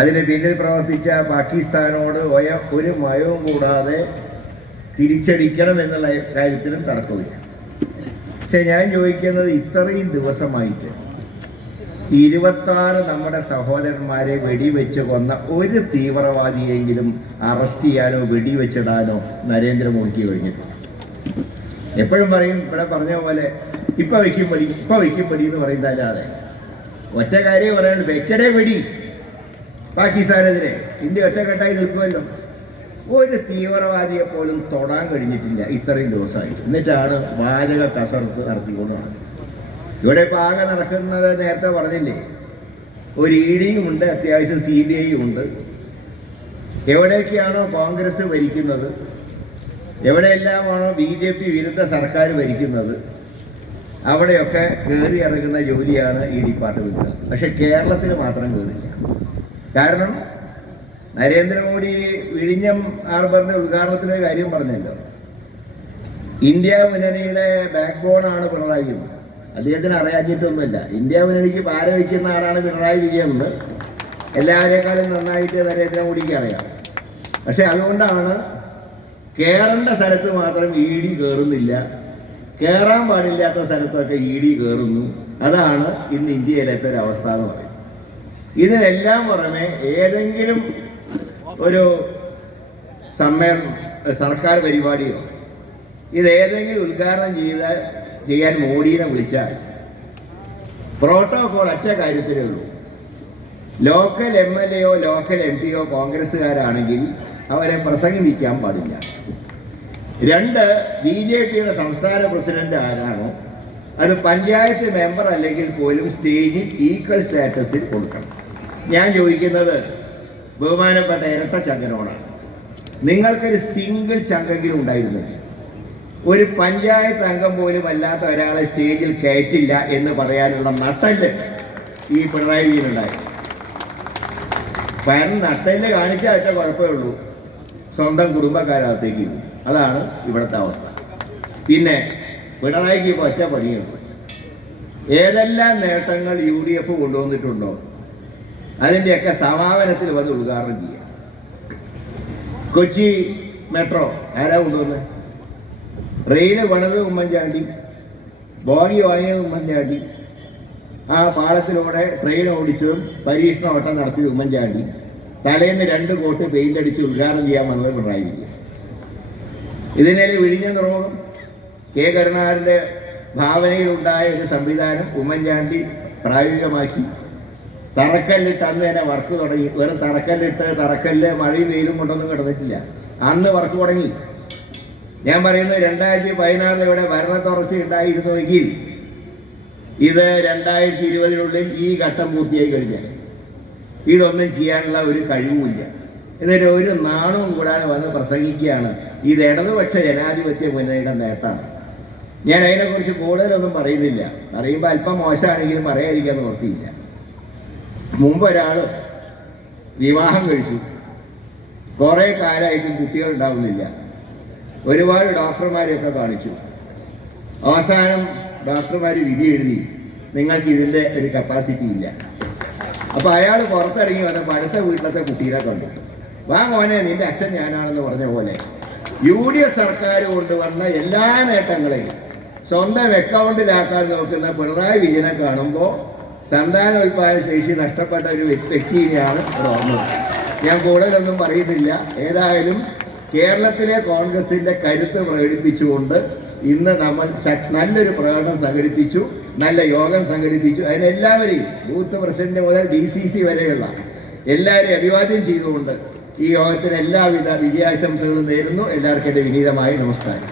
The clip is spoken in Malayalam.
അതിന് പിന്നിൽ പ്രവർത്തിച്ച പാകിസ്ഥാനോട് ഒരു മയവും കൂടാതെ തിരിച്ചടിക്കണം എന്നുള്ള കാര്യത്തിലും തർക്കമില്ല. പക്ഷെ ഞാൻ ചോദിക്കുന്നത്, ഇത്രയും ദിവസമായിട്ട് 26 നമ്മുടെ സഹോദരന്മാരെ വെടിവെച്ച് കൊന്ന ഒരു തീവ്രവാദിയെങ്കിലും അറസ്റ്റ് ചെയ്യാനോ വെടിവെച്ചിടാനോ നരേന്ദ്രമോദിക്ക് കഴിഞ്ഞിട്ടില്ല. എപ്പോഴും പറയും, ഇവിടെ പറഞ്ഞ പോലെ ഇപ്പം വയ്ക്കും വെടി എന്ന് പറയുന്നതല്ലാതെ ഒറ്റ കാര്യം പറയാൻ, വെക്കടേ വെടി പാകിസ്ഥാനെതിരെ ഇന്ത്യ ഒറ്റക്കെട്ടായി നിൽക്കുമല്ലോ. ഒരു തീവ്രവാദിയെ പോലും തൊടാൻ കഴിഞ്ഞിട്ടില്ല ഇത്രയും ദിവസമായി. എന്നിട്ടാണ് വാചക കസർത്ത് നടത്തിക്കൊണ്ട് നടക്കുന്നത്. ഇവിടെ ഇപ്പോൾ ആകെ നടക്കുന്നത് നേരത്തെ പറഞ്ഞില്ലേ, ഒരു ഇഡിയും ഉണ്ട്, അത്യാവശ്യം CBI ഉണ്ട്. എവിടെയൊക്കെയാണോ കോൺഗ്രസ് ഭരിക്കുന്നത്, എവിടെയെല്ലാമാണോ BJP വിരുദ്ധ സർക്കാർ ഭരിക്കുന്നത്, അവിടെയൊക്കെ കയറി ഇറങ്ങുന്ന ജോലിയാണ് ഈ ഡിപ്പാർട്ട്മെൻറ്റ്. പക്ഷെ കേരളത്തിൽ മാത്രം കയറില്ല. കാരണം നരേന്ദ്രമോദി വിഴിഞ്ഞം ഹാർബറിന്റെ ഉദ്ഘാടനത്തിലെ കാര്യം പറഞ്ഞല്ലോ. ഇന്ത്യ മുന്നണിയുടെ ബാക്ക് ബോണാണ് പിണറായി വിജയൻ. അദ്ദേഹത്തിന് അറിയാഞ്ഞിട്ടൊന്നുമില്ല. ഇന്ത്യ മുന്നണിക്ക് പാര വയ്ക്കുന്ന ആളാണ് പിണറായി വിജയൻ എന്ന് എല്ലാവരെക്കാളും നന്നായിട്ട് നരേന്ദ്രമോദിക്ക് അറിയാം. പക്ഷെ അതുകൊണ്ടാണ് കയറേണ്ട സ്ഥലത്ത് മാത്രം ED കയറുന്നില്ല, കയറാൻ പാടില്ലാത്ത സ്ഥലത്തൊക്കെ ED കയറുന്നു. അതാണ് ഇന്ന് ഇന്ത്യയിലത്തെ ഒരു അവസ്ഥ എന്ന് പറയുന്നത്. ഇതിനെല്ലാം പുറമെ ഏതെങ്കിലും ഒരു സമ്മേളനം, സർക്കാർ പരിപാടിയോ ഇതേതെങ്കിലും ഉദ്ഘാടനം ചെയ്യാൻ മോഡിയെ വിളിച്ചാൽ പ്രോട്ടോകോൾ ഒറ്റ കാര്യത്തിലേ ഉള്ളൂ. ലോക്കൽ MLAയോ ലോക്കൽ MPയോ കോൺഗ്രസ്സുകാരാണെങ്കിൽ അവരെ പ്രസംഗിക്കാൻ പാടില്ല. 2, BJPയുടെ സംസ്ഥാന പ്രസിഡന്റ് ആരാണോ അത് പഞ്ചായത്ത് മെമ്പർ അല്ലെങ്കിൽ പോലും സ്റ്റേജിൽ ഈക്വൽ സ്റ്റാറ്റസിൽ കൊടുക്കണം. ഞാൻ ചോദിക്കുന്നത് ബഹുമാനപ്പെട്ട ഇരട്ട ചങ്കനോടാണ്. നിങ്ങൾക്കൊരു സിംഗിൾ ചങ്കെങ്കിലും ഉണ്ടായിരുന്നില്ല. ഒരു പഞ്ചായത്ത് അംഗം പോലും അല്ലാത്ത ഒരാളെ സ്റ്റേജിൽ കയറ്റില്ല എന്ന് പറയാനുള്ള നട്ടല് ഈ പിണറായി വിജയനുണ്ടായി. നട്ടല് കാണിച്ചാൽ കുഴപ്പമേ ഉള്ളൂ, സ്വന്തം കുടുംബക്കാരകത്തേക്ക് പോകും. അതാണ് ഇവിടുത്തെ അവസ്ഥ. പിന്നെ പിണറായിക്ക് ഇപ്പോൾ ഒറ്റ പണിയുണ്ട്. ഏതെല്ലാം നേട്ടങ്ങൾ UDF കൊണ്ടുവന്നിട്ടുണ്ടോ അതിൻ്റെയൊക്കെ സമാപനത്തിൽ വന്ന് ഉദ്ഘാടനം ചെയ്യുക. കൊച്ചി മെട്രോ ആരാ കൊണ്ടുവന്നത്? റെയിൽ പണിത് ഉമ്മൻചാണ്ടി, ബോഗി വാങ്ങിയത് ഉമ്മൻചാണ്ടി, ആ പാളത്തിലൂടെ ട്രെയിൻ ഓടിച്ചതും പരീക്ഷണ ഓട്ടം നടത്തിയത് ഉമ്മൻചാണ്ടി, തലേന്ന് 2 കോട്ട് പെയിന്റ് അടിച്ച് ഉദ്ഘാടനം ചെയ്യാൻ വന്നത് പിണറായി വിജയൻ. ഇതിനിടെ വിഴിഞ്ഞം തുറമുഖം K. കരുണാകരൻ്റെ ഭാവനയിലുണ്ടായ ഒരു സംവിധാനം ഉമ്മൻചാണ്ടി പ്രായോഗികമാക്കി. തറക്കല്ലിട്ട് അന്ന് തന്നെ വർക്ക് തുടങ്ങി. വെറും തറക്കല്ല് മഴയും വെയിലും കൊണ്ടൊന്നും കിടന്നിട്ടില്ല, അന്ന് വർക്ക് തുടങ്ങി. ഞാൻ പറയുന്നത് 2016 ഇവിടെ ഭരണ തുടർച്ച ഉണ്ടായിരുന്നുവെങ്കിൽ ഇത് 2020 ഈ ഘട്ടം പൂർത്തിയായി കഴിഞ്ഞാൽ ഇതൊന്നും ചെയ്യാനുള്ള ഒരു കഴിവുമില്ല. എന്നിട്ട് ഒരു നാണവും കൂടാതെ വന്ന് പ്രസംഗിക്കുകയാണ് ഇത് ഇടതുപക്ഷ ജനാധിപത്യ മുന്നണിയുടെ നേട്ടമാണ്. ഞാൻ അതിനെക്കുറിച്ച് കൂടുതലൊന്നും പറയുന്നില്ല. പറയുമ്പോൾ അല്പം മോശമാണെങ്കിലും പറയാതിരിക്കാൻ നിവർത്തിയില്ല. മുമ്പ് ഒരാൾ വിവാഹം കഴിച്ചു, കുറേ കാലമായിട്ടും കുട്ടികൾ ഉണ്ടാവുന്നില്ല. ഒരുപാട് ഡോക്ടർമാരെയൊക്കെ കാണിച്ചു. അവസാനം ഡോക്ടർമാർ വിധി എഴുതി, നിങ്ങൾക്ക് ഇതിൻ്റെ ഒരു കപ്പാസിറ്റി ഇല്ല. അപ്പോൾ അയാൾ പുറത്തിറങ്ങി വന്നപ്പോൾ അടുത്ത വീട്ടിലത്തെ കുട്ടീനെ കണ്ടു. വാ മോനെ, നിന്റെ അച്ഛൻ ഞാനാണെന്ന് പറഞ്ഞ പോലെ UDF സർക്കാർ കൊണ്ടുവന്ന എല്ലാ നേട്ടങ്ങളെയും സ്വന്തം അക്കൗണ്ടിലാക്കാൻ നോക്കുന്ന പിണറായി വിജയനെ കാണുമ്പോൾ സന്താനോൽപാദന ശേഷി നഷ്ടപ്പെട്ട ഒരു വ്യക്തിയെയാണ് ഓർമ്മ. ഞാൻ കൂടുതലൊന്നും പറയുന്നില്ല. ഏതായാലും കേരളത്തിലെ കോൺഗ്രസിൻ്റെ കരുത്ത് പ്രകടിപ്പിച്ചുകൊണ്ട് ഇന്ന് നമ്മൾ നല്ലൊരു പ്രകടനം സംഘടിപ്പിച്ചു, നല്ല യോഗം സംഘടിപ്പിച്ചു. അതിനെല്ലാവരെയും ബൂത്ത് പ്രസിഡന്റ് മുതൽ DCC വരെയുള്ള എല്ലാവരെയും അഭിവാദ്യം ചെയ്തുകൊണ്ട് ഈ യോഗത്തിന് എല്ലാവിധ വിജയാശംസകളും നേരുന്നു. എല്ലാവർക്കും എൻ്റെ വിനീതമായ നമസ്കാരം.